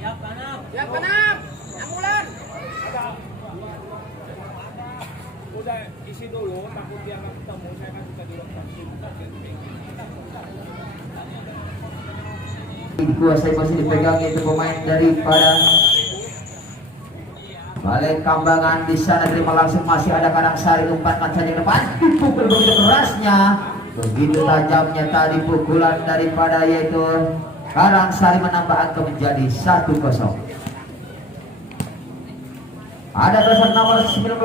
Siap enam. Ambulan. Udah isi dulu, takut dia nggak ketemu, saya kan bisa dilokasi. Dikuasai masih dipegang itu pemain daripada Balik Kambangan. Di sana terima langsung masih ada Karangsari, umpan saja ke depan, dipukul begitu kerasnya, begitu tajamnya tadi pukulan daripada yaitu Karangsari, menambah angka menjadi 1-0. Ada doser nomor 19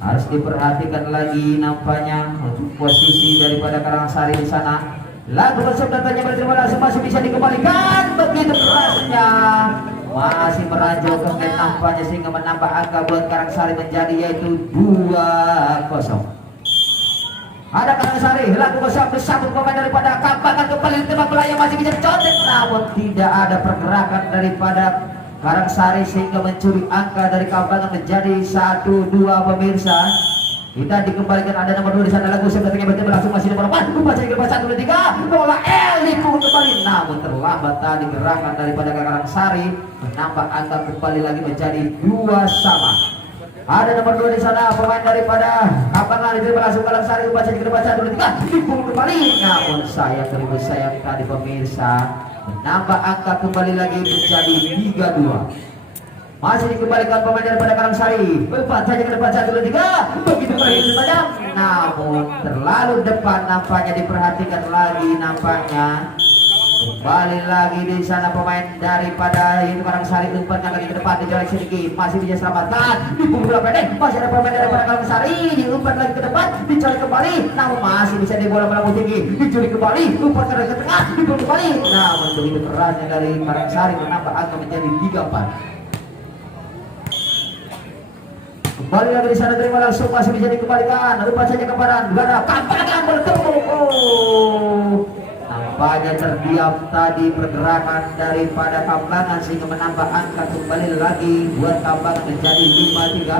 harus diperhatikan lagi nampaknya untuk posisi daripada Karangsari di sana. Lagu masuk datanya berterima langsung masih bisa dikembalikan, begitu kerasnya masih meranjau ke net nampaknya sehingga menambah angka buat Karangsari menjadi yaitu 2-0. Ada Karangsari, lagu besar bersambut pemain daripada Kambangan, kembali tembak bola yang masih bisa dicontek, namun tidak ada pergerakan daripada Karangsari sehingga mencuri angka dari Kambangan menjadi 1-2 pemirsa. Kita dikembalikan, ada nomor 2 di sana, lagu sebetulnya bertemu langsung masih nomor 4, baca ke 1 2 3, bola dipukul kembali, namun terlambat tadi gerakan daripada Karangsari, menambah angka kembali lagi menjadi 2-2. Ada nomor 2 di sana, pemain daripada Kambangan, diterima langsung Karangsari, baca ke 1 2 3, dipukul kembali, namun sayang tadi pemirsa, menambah angka kembali lagi menjadi 3-2. Masih dikembalikan pemain daripada Karangsari, umpan saja ke depan 1 2 3, begitu pergi tajam, namun terlalu depan nampaknya, diperhatikan lagi nampaknya. Kembali lagi di sana pemain daripada itu Karangsari, umpan lagi ke depan, dicolek sedikit, masih bisa selamatkan, dipukul bola pendek, masih ada pemain daripada Karangsari, diumpan lagi ke depan, dicolek kembali, namun masih bisa dibola melambung tinggi, diculik kembali, umpan ke tengah, dipukul kembali, namun begitu kerasnya dari Karangsari menambah angka menjadi 3-4. Kembali lagi di sana, terima langsung masih bisa dikembalikan, lupa saja kepada Gada Kambangan bertemu. Nampaknya terdiam tadi pergerakan daripada Kambangan sehingga menambah angka kembali lagi buat Kambangan menjadi 5-3.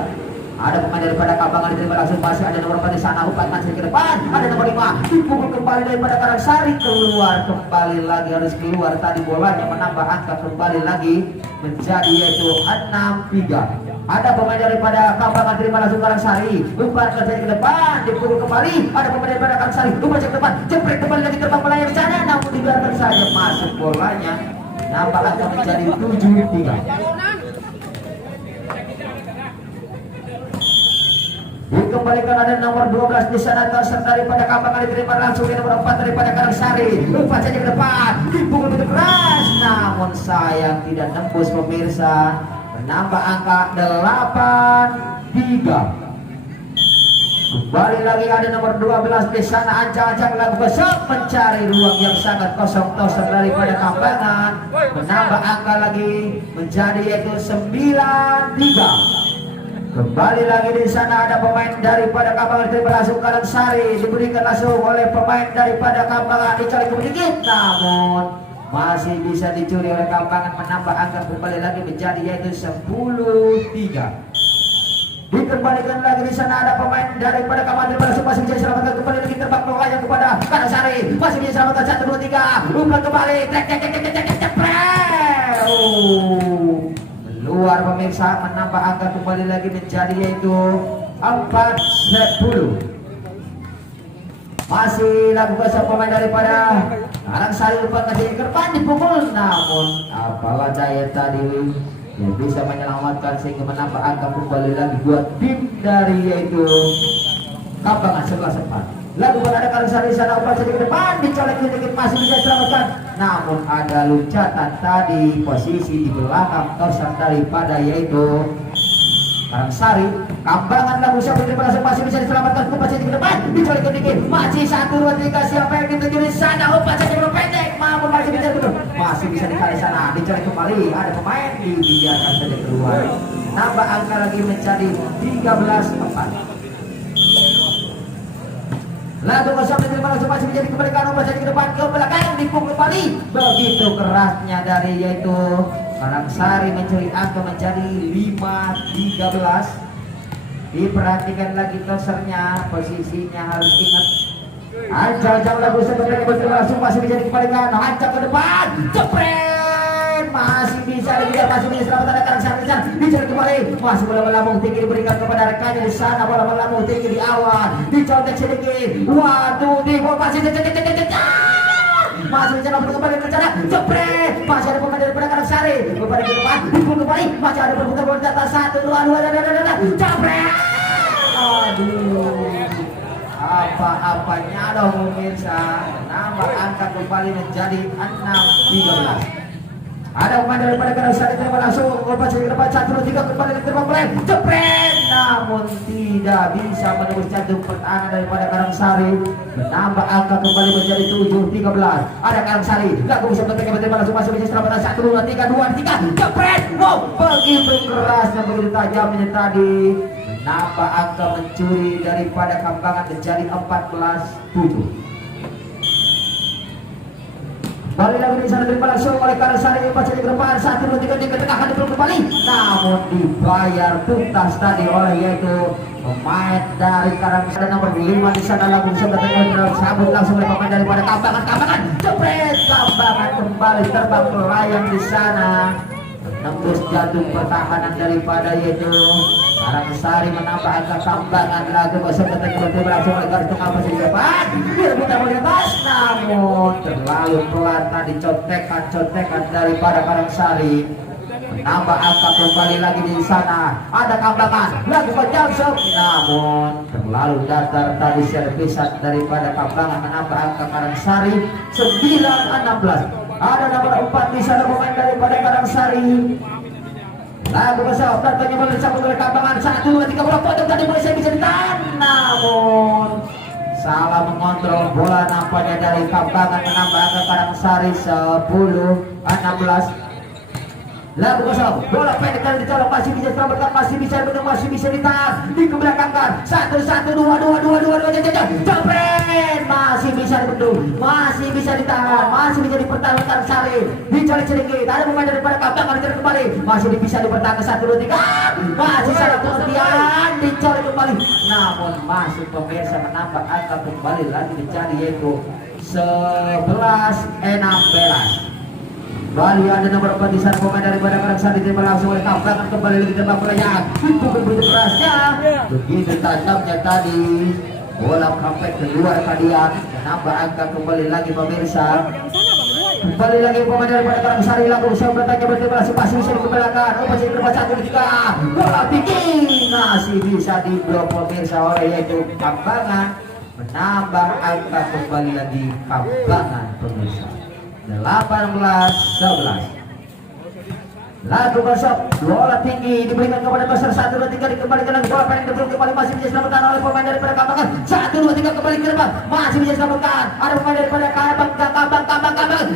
Ada pemain daripada Kambangan diterima langsung, masih ada nomor 4 di sana, umpan masih ke depan, ada nomor 5, dipukul kembali daripada Karangsari, keluar kembali lagi, harus keluar tadi bolanya, menambah angka kembali lagi menjadi yaitu 6-3. Ada pemain daripada Kambangan terima langsung Karangsari, umpan ke depan, dipukul kembali, ada pemain daripada Karangsari, umpan ke depan, jepret kembali lagi terbang bola di sana, namun dibiarkan saja masuk bolanya, nambah angka menjadi 7-3. Dikembalikan, ada nomor 12 di sana, doser daripada Kambangan diterima langsung di nomor 4 daripada Karangsari, umpan saja ke depan, dipukul begitu keras, namun sayang tidak tembus pemirsa, menambah angka 8-3. Kembali lagi ada nomor 12 di sana, ancang-ancang lagu besar mencari ruang yang sangat kosong, doser daripada Kambangan, menambah angka lagi menjadi yaitu 9-3. Kembali lagi di sana, ada pemain daripada Kambangan diterima langsung Karangsari, diberikan langsung oleh pemain daripada Kambangan, dicari sedikit, namun masih bisa dicuri oleh Kambangan, menambah angka kembali lagi menjadi yaitu 10-3. Dikembalikan lagi di sana, ada pemain daripada Kambangan masih bisa diselamatkan, kembali lagi terbang bolanya kepada Karangsari, masih bisa diselamatkan 1 2 3, umpan kembali, keluar pemirsa, menambah angka kembali lagi menjadi yaitu 4-10. Masih lakukan pemain daripada Karangsari, umpan ke depan, dipukul, namun apalah daya tadi yang bisa menyelamatkan sehingga menambah angka kembali lagi buat tim dari yaitu Kambangan 11-4. Lakukan ada Karangsari di sana, umpan sedikit ke depan, dicolek sedikit, masih bisa diselamatkan, namun ada loncatan tadi, posisi di belakang doser daripada yaitu Karangsari. Kambangan lagu siapa yang masih bisa diselamatkan, umpan sedikit ke depan, dicolek sedikit, masih 1 2 3, siapa yang dituju di sana, umpan sedikit pendek, namun masih bisa dikali sana, dicolek kembali, ada pemain dibiarkan saja keluar, nambah angka lagi menjadi 13-4. Lalu kosong diterima langsung masih menjadi kembalikan, umpan saja ke depan, ke belakang, dipukul kembali, begitu kerasnya dari yaitu Karangsari mencuri angka menjadi 5-13. Diperhatikan lagi dosernya, posisinya harus ingat Ancang-ancang lagu sebenarnya berterima langsung masih bisa dikembalikan. Ancang ke depan, jepret, masih bisa dikejar, masih bisa selamat ada karang Sarisa. Dicari kembali, masih bola melambung tinggi diberikan kepada rekannya di sana. Bola melambung tinggi di awal, dicontek sedikit. Waduh, di gol masih masih bisa dapat kembali rencana jepret, masih ada pemain daripada Karangsari kembali ke depan, dipukul kembali, masih ada berputar bola di atas 1, 2, jepret. Aduh, apa-apanya dong pemirsa. Nambah angka kembali menjadi 6-13. Ada pemain daripada Karangsari terima langsung lepas ke depan 1-3 kembali diterima oleh jepret, namun tidak bisa menembus jantung pertahanan daripada Karangsari. Menambah angka kembali menjadi 7-13. Ada Karangsari lagu bisa bertanya langsung masih bisa selamat 1-2-3 jepret. Wow, begitu keras dan begitu tajamnya tadi. Menambah angka mencuri daripada Kambangan menjadi 14-7. Balik lagi di sana terima langsung oleh Karangsari yang baca di depan 1-2-3 diketengahkan dipeluk kembali, namun dibayar tuntas tadi oleh yaitu pemain dari Karangsari nomor 5 di sana langsung sebenarnya sabut langsung oleh pemain daripada Kambangan jepret, Kambangan kembali terbang melayang di sana menembus jantung pertahanan daripada yaitu Karangsari. Menambah angka Kambangan lagi sebenarnya langsung oleh garis tengah masih di depan direbut di atas, namun terlalu pelan tadi contekan daripada Karangsari. Menambah angka kembali lagi di sana ada Kambangan lakukan jump, namun terlalu datar tadi servisan daripada Kambangan. Menambah angka Karangsari 9-16. Ada nomor 4 di sana pemain daripada Karangsari. Lagu besar datangnya boleh disambut oleh Kambangan 1-2-3 bola potong tadi boleh saya bisa ditahan, namun salah mengontrol bola nampaknya dari Kambangan. Menambah angka Karangsari 10-16. Lagu besar bola pendek kali dicolok masih bisa selamatkan, masih bisa benung, masih bisa ditahan, dikebelakangkan 1-1-2-2-2-2 jepret, masih bisa dibendung, masih bisa ditahan, masih bisa dipertahankan Karangsari. Dicolek sedikit, ada pemain daripada Kambangan dicari kembali, masih bisa dipertahankan 1-2-3, masih salah pengertian, dicolek kembali, namun masih pemirsa menambah angka kembali lagi dicari yaitu 11-16. Bali ada nomor 4 di sana pemain daripada Karangsari diterima langsung oleh Kambangan kembali lagi tembak bola dipukul begitu kerasnya, begitu tajamnya tadi bola sampai keluar kadian. Menambah angka kembali lagi pemirsa. Kembali lagi pemain daripada Karangsari langsung saya bertanya berterima masih bisa dikembalikan. Masih berubah 1-3 bola tinggi masih bisa diblok pemirsa oleh yaitu Kambangan. Menambah angka kembali lagi Kambangan pemirsa 18-11. Lagu besok bola tinggi diberikan kepada besar 1-2-3 dikembalikan lagi bola pendek diberikan kembali masih bisa diselamatkan oleh pemain daripada Kambangan 1-2-3 kembali ke depan masih bisa diselamatkan. Ada pemain daripada Kambangan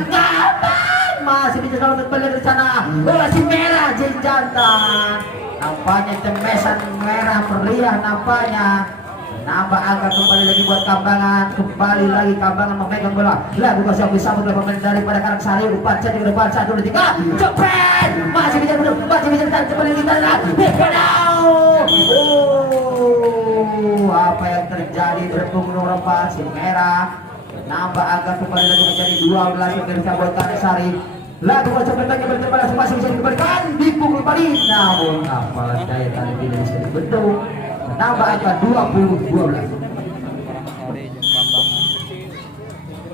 masih bisa selamatkan kembali dari sana. Bola si merah jantan nampaknya cemesan merah meriah nampaknya. Nambah angka kembali lagi buat Kambangan. Kembali lagi Kambangan memegang bola. Lagu kosong disambut oleh pemain daripada Karangsari. Umpan jadi ke depan 1-2-3 jepret, masih bisa benar, masih bisa ditahan kembali kita apa yang terjadi bertemu nomor 4 si merah. Nambah angka kembali lagi menjadi 12 pemirsa buat Karangsari. Lagu kosong bertanya berterima langsung masih bisa dikembalikan, dipukul kembali, namun apalah daya tadi tidak bisa dibendung. Menambah angka 20-12.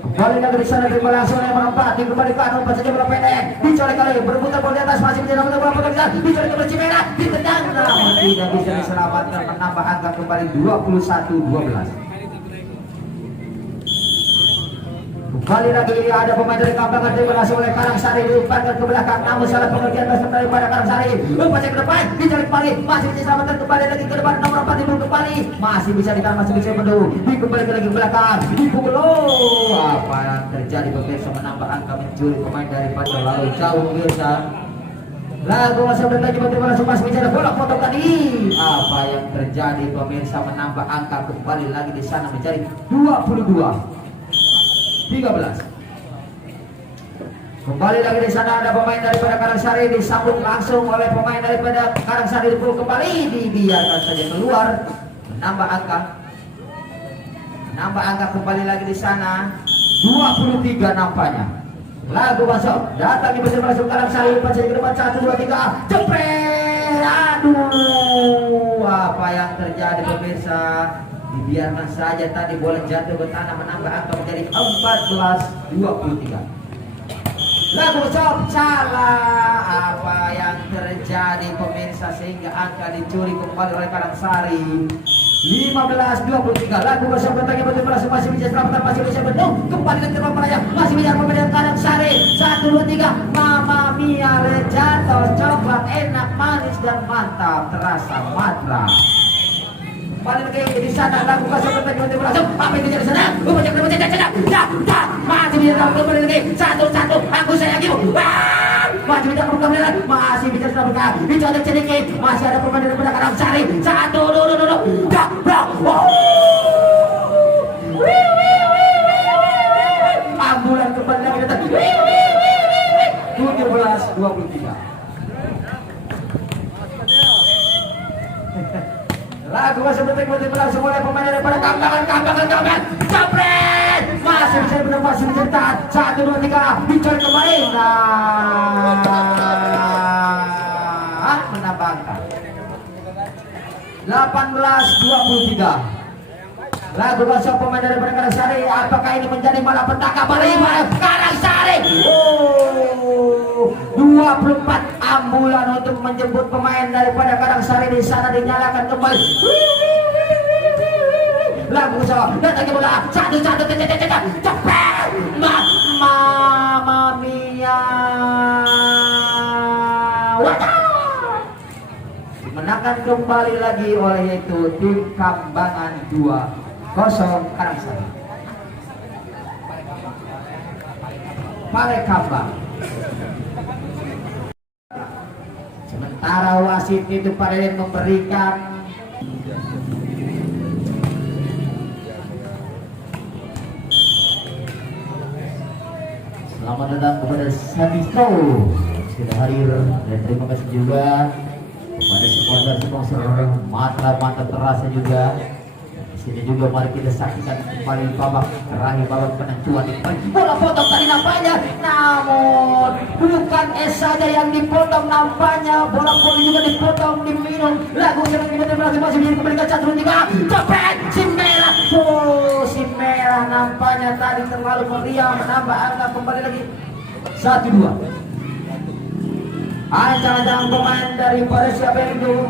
Kembali lagi di sana terima langsung yang merempat dikembalikan umpan saja bola pendek dicolek kali berputar bola di atas masih bisa dapat bola pekerjaan dicolek ke Beci Merah ditendang namun tidak bisa diselamatkan. Menambah angka kembali 21-12. Kembali lagi ada pemain dari Kambangan terima langsung oleh Karangsari diumpankan ke belakang namun salah pengertian daripada Karangsari. Umpan ke depan dicolek kembali masih bisa diselamatkan kembali lagi ke depan nomor 4 dipukul kembali masih bisa ditahan masih bisa mendu dikembalikan lagi ke belakang dipukul. Apa yang terjadi pemirsa? Menambah angka mencuri pemain daripada terlalu jauh pemirsa. Lagu masa bertanya berterima langsung masih bicara bola potong tadi. Apa yang terjadi pemirsa? Menambah angka kembali lagi di sana menjadi 22-13. Kembali lagi di sana ada pemain daripada Karangsari disambut langsung oleh pemain daripada Karangsari dipukul kembali dibiarkan saja keluar. Menambah angka nambah angka kembali lagi di sana 23 nampaknya. Lagu masuk, datang ibu masuk Karangsari, umpan saja ke depan 1 2 3, jepret. Aduh, apa yang terjadi pemirsa? Dibiarkan saja tadi bola jatuh ke tanah, menambah angka menjadi 14-23. Lagu masuk, salah. Apa yang terjadi pemirsa sehingga angka dicuri kembali oleh Karangsari. 15-23. Lagu bersama bertanya betul masih bisa selamatkan, masih bisa bentuk kembali ke terbang meraya, masih bisa pembedaan Karangsari. 1 2 3, Mama Mia Rejato, coklat enak manis dan mantap, terasa matra. Kembali lagi di sana, lagu bersama bertanya betul langsung apa yang terjadi sana? Masih bisa kembali lagi 1-1. Aku saya lagi. Masih bisa kembali, masih bisa selamatkan. Dicotek sedikit, masih ada pemain daripada Karangsari. 1 2 ambulan kembali lagi datang. 17-23. Lagu masih betul-betul berlangsung oleh pemain daripada Kambangan. Jepret. Masih bisa benar, masih bisa tahan. 1 2 3, dicari kembali. Menambah angka 18-23. Lagu masuk pemain daripada Karangsari. Apakah ini menjadi malapetaka bagi Karangsari? 24 ambulan untuk menjemput pemain daripada Karangsari di sana dinyalakan kembali. Lagu masuk, datang ke bola 1-1, cepet. Mama Mia. Menangkan kembali lagi oleh yaitu tim Kambangan 2-0 Karangsari. Palekambang. Sementara wasit itu pada yang memberikan selamat datang kepada Sabisto sudah hadir, dan terima kasih juga kepada sponsor mantap terasa juga. Di sini juga mari kita saksikan kembali babak terakhir, babak penentuan. Bola potong tadi nampaknya, namun bukan saja yang dipotong nampaknya, bola voli juga dipotong, diminum. Lagu yang kita masih bisa kembali ke 1-3, cepet si merah. Si merah nampaknya tadi terlalu meriah, menambah angka kembali lagi 1-2. Ancang-ancang pemain daripada siapa yang itu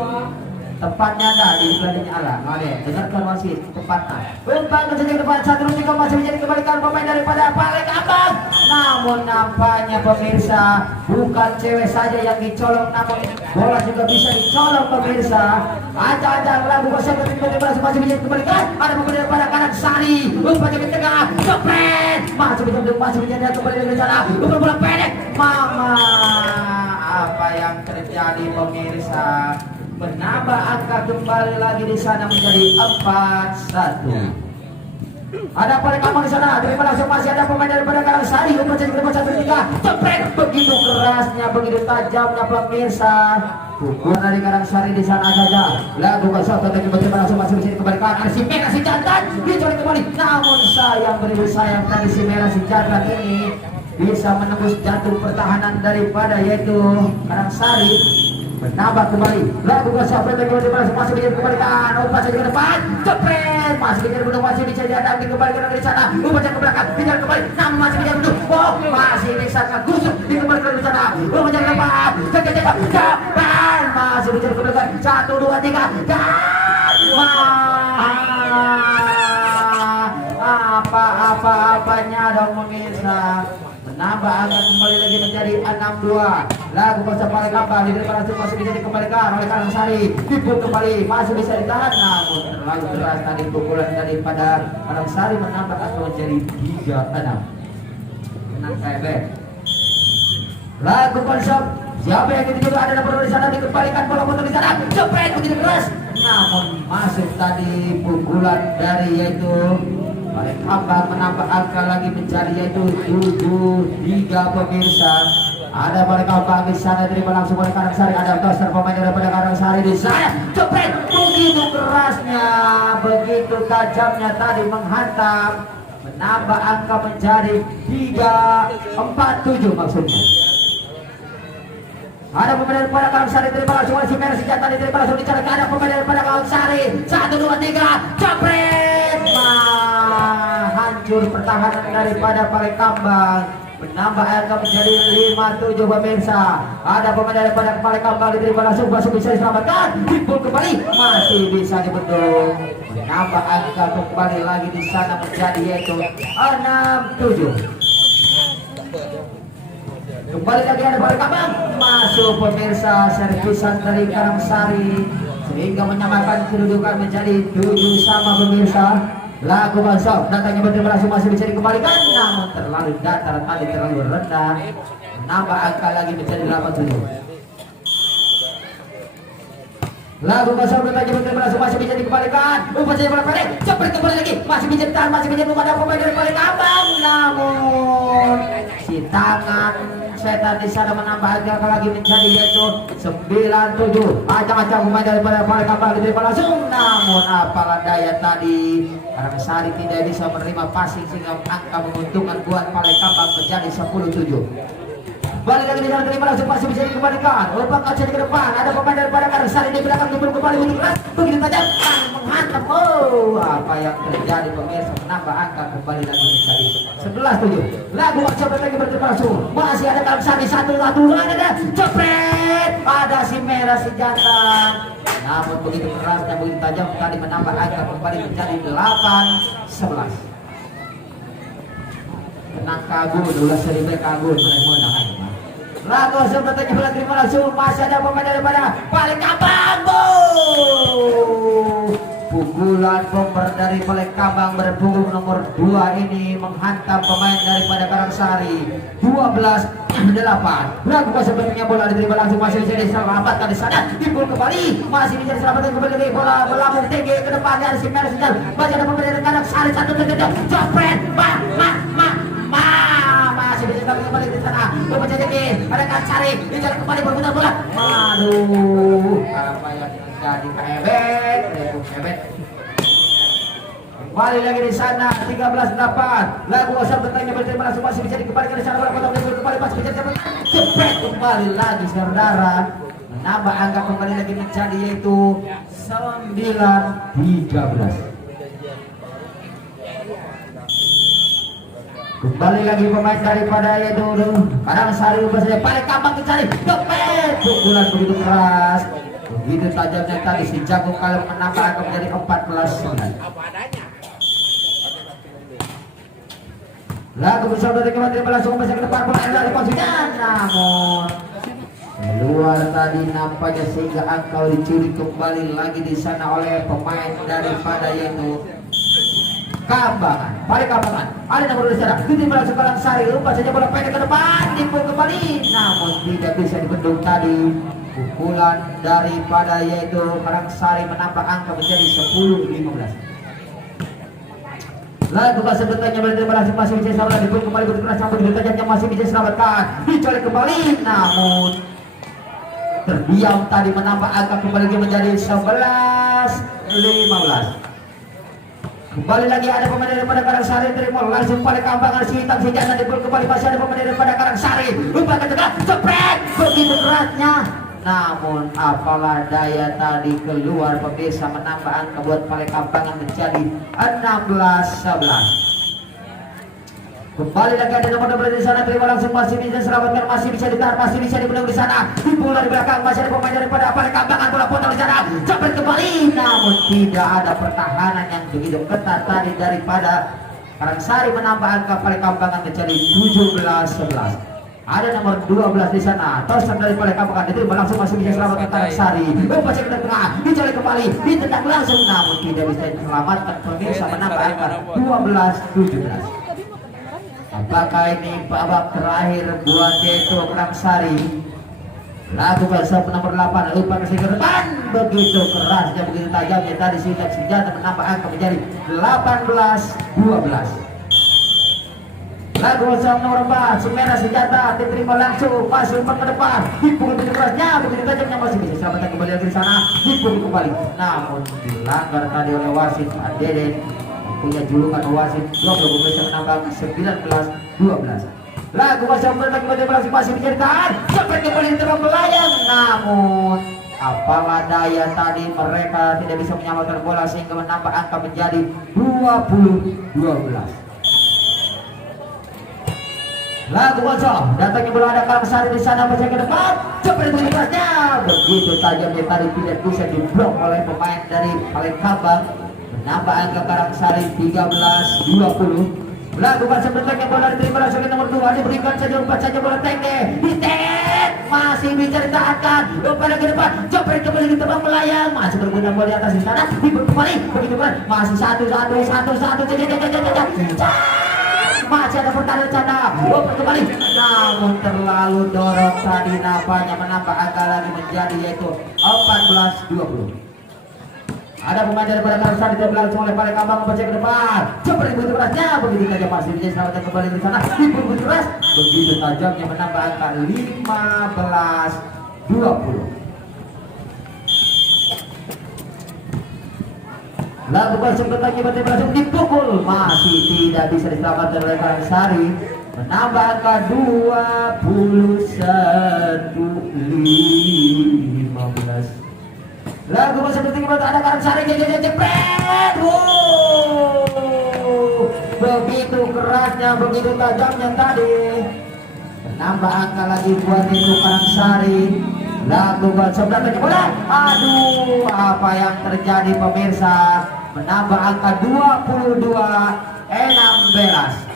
tepatnya ada di belakangnya ala. Oke, dengarkan wasit tepatnya. Umpan ke depan 1-3, masih menjadi kembalikan pemain daripada Palekambang. Namun nampaknya pemirsa bukan cewek saja yang dicolong, namun bola juga bisa dicolong pemirsa. Ancang-ancang lagu bersama masih bisa kembalikan. Ada pemain daripada Karangsari. Umpan ke tengah, jepret. Masih bisa kembali ke sana. Umpan bola pendek. Mama, apa yang terjadi pemirsa? Menambah angka kembali lagi di sana menjadi 4-1. Ada Palekambang di sana, terima langsung masih ada pemain daripada Karangsari. Umpan saja ke depan 1-3, jepret. Begitu kerasnya, begitu tajamnya pemirsa. Pukulan dari Karangsari di sana saja. Lagu besar tetapi terima langsung masih bisa dikembalikan. Ada si merah si jantan dicolek kembali. Namun sayang, beribu sayang tadi si merah si jantan ini bisa menembus jantung pertahanan daripada yaitu Karangsari. Menambah kembali lagu besar masih bisa dikembalikan. Umpan saja ke depan, jepret. Masih bisa dibunuh, masih bisa dihadapi dikembalikan dari sana. Umpan ke belakang, tinggal kembali, namun masih bisa dibunuh. Masih bisa gusuk dikembalikan dari sana. Umpan ke depan, jepret. Masih bisa ke belakang, 1 2 3, apa-apanya dong pemirsa. Menambah angka kembali lagi menjadi 6-2. Lagu pasal Palekambang di depan masih bisa dikembalikan oleh Karangsari. Dipukul kembali, masih bisa ditahan, namun terlalu keras tadi pukulan daripada Karangsari. Menambah angka menjadi 3-6. Menang KBR. Lagu pasal siapa yang juga ada nomor di sana, dikembalikan bola potong di sana. Jepret begitu keras, namun masuk tadi pukulan dari yaitu Palekambang. Menambah angka lagi menjadi yaitu 7-3 pemirsa. Ada balik kambang di sana, terima langsung oleh Karangsari. Ada toster pemain daripada Karangsari di sana. Jepret, begitu kerasnya, begitu tajamnya tadi menghantam, menambah angka menjadi 3-4-7 maksudnya. Ada pemain daripada Karangsari, terima langsung oleh si merah senjata, diterima langsung dicarikan. Ada pemain daripada Karangsari, 1, 2, 3, jepret, hancur pertahanan daripada balik kambang, menambah angka menjadi 5-7 pemirsa. Ada pemain daripada kepala kambang diterima langsung, masih bisa diselamatkan, dipul kembali, masih bisa dibendung, menambah angka kembali lagi di sana menjadi yaitu 6-7. Kembali lagi ada balik kambang, masuk pemirsa, servisan dari Karangsari sehingga menyamakan kedudukan menjadi 7 sama pemirsa. Lagu Bansok datangnya berterima langsung, masih bisa dikembalikan, namun terlalu datar tadi, terlalu rendah, menambah angka lagi menjadi 8-7. Lagu Bansok datangnya berterima langsung, masih bisa dikembalikan, umpan saja bola pendek, cepat kembali lagi, masih bisa ditahan, masih bisa menghadap pemain dari balik kambang, namun si tangan setan di sana menambah angka lagi menjadi yaitu 9-7. Acang-acang pemain daripada balik kambang diterima langsung, namun apalah daya tadi Karangsari tidak bisa menerima passing sehingga angka menguntungkan buat balik kambang menjadi 10-7. Balik lagi di sana, terima langsung, masih bisa dikembalikan, umpan kaca ke depan. Ada pemain daripada Karangsari di belakang, diburu kembali untuk keras, begitu tajam, menghantam. Apa yang terjadi pemirsa, menambah angka kembali lagi menjadi 11-7. Lagu Bansok lagi berterima langsung, masih ada Karangsari, 1-1, ada jepret, ada si merah senjata, namun begitu keras dan begitu tajam tadi menambah angka kembali menjadi 8-11. Tenang kagum, ulah seribu kagum, menang. Lagu sebetulnya bola terima langsung, masih ada pemain daripada balik kambang. Pukulan bomber dari balik kambang berpunggung nomor 2 ini menghantam pemain daripada Karangsari, 12-8. Lagu sebetulnya bola diterima langsung, masih bisa diselamatkan di sana, dipul kembali, masih bisa diselamatkan kembali lagi, bola melambung tinggi ke depan dari si merah senjata. Masih ada pemain dari Karangsari, 1-2, jepret, masih bisa kembali di sana, coba jadi ada Karangsari, dijalan kembali berputar bola. Aduh, apa yang terjadi, hebet. Kembali lagi di sana, 13-8. Lagu asal bertanya berterima langsung, masih bisa dikembalikan di sana, bola potong kembali, masih bisa jepret kembali lagi saudara, menambah angka kembali lagi menjadi yaitu 9-13. Kembali lagi pemain daripada yaitu Karangsari, saja balik kambang dicari, jepret, pukulan begitu keras, begitu tajamnya tadi si jago kalau menambah angka menjadi 14-9. Lagu bersama dari kembali langsung masuk ke depan pemain dari posisinya, namun keluar tadi nampaknya sehingga angka dicuri kembali lagi di sana oleh pemain daripada yaitu Kambangan. Balik Kambangan, ada nomor di sana, diterima langsung Karangsari, umpan saja bola pendek ke depan, dipul kembali, namun tidak bisa dibendung tadi. Pukulan daripada yaitu Karangsari menambah angka menjadi 10-15. Lagu bahasa bertanya berterima langsung, masih bisa selamat, dipul kembali berkeras sampai di tajamnya, masih bisa selamatkan, dicolek kembali, namun terdiam tadi menambah angka kembali menjadi 11-15. Kembali lagi ada pemain daripada Karangsari, terima langsung pada kambangan si hitam senjata, dipul kembali, masih ada pemain daripada Karangsari, umpan ke tengah, jepret, begitu keratnya, namun apalah daya tadi keluar pemirsa, menambah angka buat pada kambangan menjadi 16-11. Kembali lagi ada nomor 12 di sana, terima langsung, masih bisa selamatkan, masih bisa ditahan, masih bisa dibendung di sana, dipul dari belakang, masih ada pemain daripada pada kambangan, bola potong di sana, jepret kembali, namun tidak ada pertahanan yang begitu ketat tadi daripada Karangsari, menambah angka pada kambangan menjadi 17-11. Ada nomor 12 di sana, tosan daripada kambangan, diterima langsung, masih bisa selamatkan Karangsari, umpan ke tengah, dicolek kembali, ditendang langsung, namun tidak bisa diselamatkan pemirsa, menambah angka 12-17. Apakah ini babak terakhir buat yaitu Karangsari? Lagu bahasa nomor 8, umpan ke depan, begitu kerasnya, begitu tajamnya tadi si hitam senjata, menambah angka menjadi 18-12. Lagu kosong nomor 4 Sumera Senjata diterima langsung masih umpan ke depan, dipukul begitu kerasnya, begitu tajamnya masih bisa selamatkan kembali lagi di sana, dipukul kembali namun dilanggar tadi oleh wasit Deden, punya julukan wasit 20 bisa menambah 19-12. Lagu kosong berlagi masih dijadikan sampai kembali di tengah melayang, namun apalah daya tadi mereka tidak bisa menyamakan bola sehingga menambah angka menjadi 20-12. Lagu kosong datangnya bola ada Karangsari di sana, baca ke depan seperti berikutnya, begitu tajamnya tadi tidak bisa diblok oleh pemain dari Palembang, menambah angka Karangsari 13-20. Lagu kosong bertanya bola diterima langsung ke nomor 2, diberikan saja umpan saja bola tenge ditek, masih bisa ditahankan umpan ke depan, coba kembali ke tempat melayang, masih berguna bola di atas di sana, diberi kembali begitu kan, masih satu masih ada pertahanan canda, kembali namun terlalu dorong tadi napanya menambah angka lagi menjadi yaitu 14-20. Ada pemain daripada Karangsari langsung oleh Palembang membaca ke depan, seperti begitu kerasnya, begitu tajam masih bisa selamatkan kembali di sana, dipukul keras, begitu tajamnya menambah angka 15-20. Lalu kosong bertanya bertanya langsung dipukul, masih tidak bisa diselamatkan oleh Karangsari, menambah angka 21-15. Lagu masa penting ada Karangsari jepret, begitu kerasnya, begitu tajamnya tadi, menambah angka lagi buat itu Karangsari. Lagu sebelah bola, aduh apa yang terjadi pemirsa, menambah angka 22-16.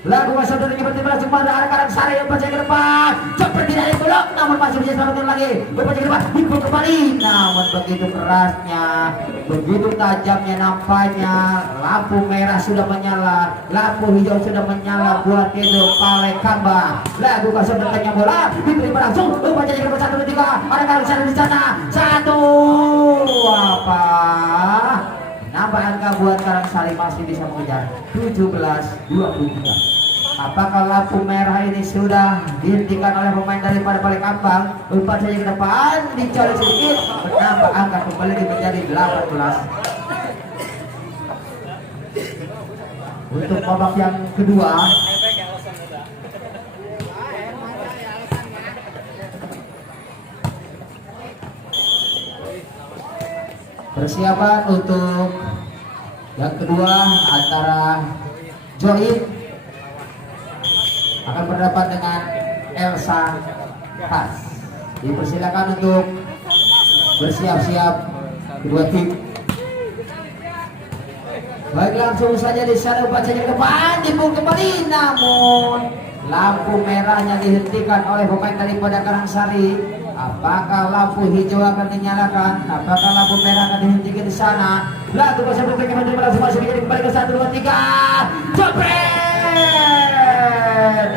Lagu masa dari tiba-tiba cuma ada Karangsari yang baca ke depan, seperti dari blok, namun masih bisa selamatkan lagi, baca ke depan, dipukul kembali, namun begitu kerasnya, begitu tajamnya nampaknya, lampu merah sudah menyala, lampu hijau sudah menyala buat itu Palembang. Lagu kosong bertanya bola, diterima langsung, baca ke depan 1-3, ada Karangsari di sana, 1 apa? Nambah angka buat Karangsari masih bisa mengejar 17-23. Apakah lampu merah ini sudah dihentikan oleh pemain daripada Palembang? Umpan saja ke depan, dicolek sedikit, menambah angka kembali menjadi 18. Untuk babak yang kedua, persiapan untuk yang kedua antara Join akan berdebat dengan Elsa Pas. Dipersilakan untuk bersiap-siap kedua tim. Baik, langsung saja di sana umpan saja ke depan, dipukul kembali, namun lampu merahnya dihentikan oleh pemain daripada Karangsari. Apakah lampu hijau akan dinyalakan? Apakah lampu merah akan dihentikan di sana? Lagu pasal bertanya menerima langsung masih menjadi kembali ke 1, 2, 3. Jepret!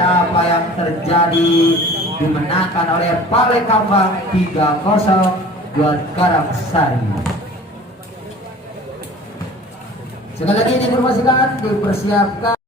Apa yang terjadi? Dimenangkan oleh Palembang 3-0 buat Karangsari. Sekali lagi diinformasikan, dipersiapkan.